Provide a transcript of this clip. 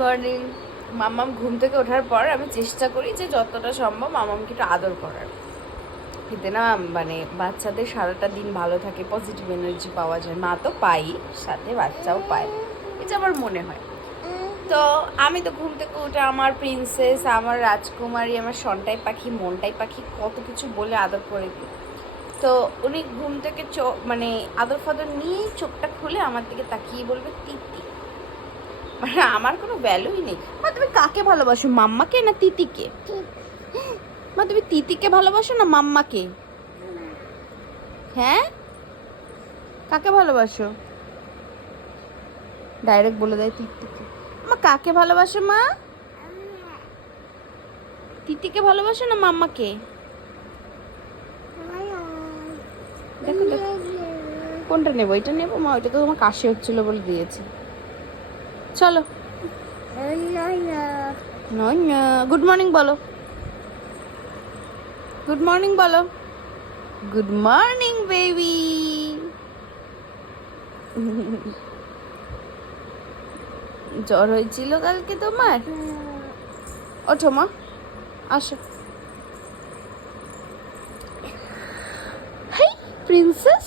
Morning. মাম্মাম ঘুম থেকে ওঠার পর আমি চেষ্টা করি যে যতটা সম্ভব মাম্মামকে একটু আদর করার। এতে না মানে বাচ্চাদের সারাটা দিন ভালো থাকে, পজিটিভ এনার্জি পাওয়া যায়। মা তো পাই, সাথে বাচ্চাও পায়, এটা আমার মনে হয়। তো আমি তো ঘুম থেকে উঠে আমার প্রিন্সেস, আমার রাজকুমারী, আমার সন্টাই পাখি, মনটাই পাখি, কত কিছু বলে আদর করে দিই। তো উনি ঘুম থেকে মানে আদর ফাদর নিয়েই চোখটা খুলে আমার দিকে তাকিয়ে বলবে তিতি। মানে আমার কোনো ভ্যালুই নেই। মা তুমি কাকে ভালোবাসো, মাম্মাকে না তিতিকে? মা তুমি তিতিকে ভালোবাসো না মাম্মাকে? হ্যাঁ, কাকে ভালোবাসো? ডাইরেক্ট বলে দেয় তিতিকে। মা কাকে ভালোবাসো মা? তিতিকে ভালোবাসো না মাম্মাকে? দেখো দেখো, কোনটা নেবো? এটা নেবো মা, ওইটা তো তোমার কাশি হচ্ছিল বলে দিয়েছে। চলো। গুড মর্নিং বলো, গুড মর্নিং বলো। Good morning baby. জ্বর হয়েছিল কালকে তোমার? ওঠো মা, আসো। Hi princess.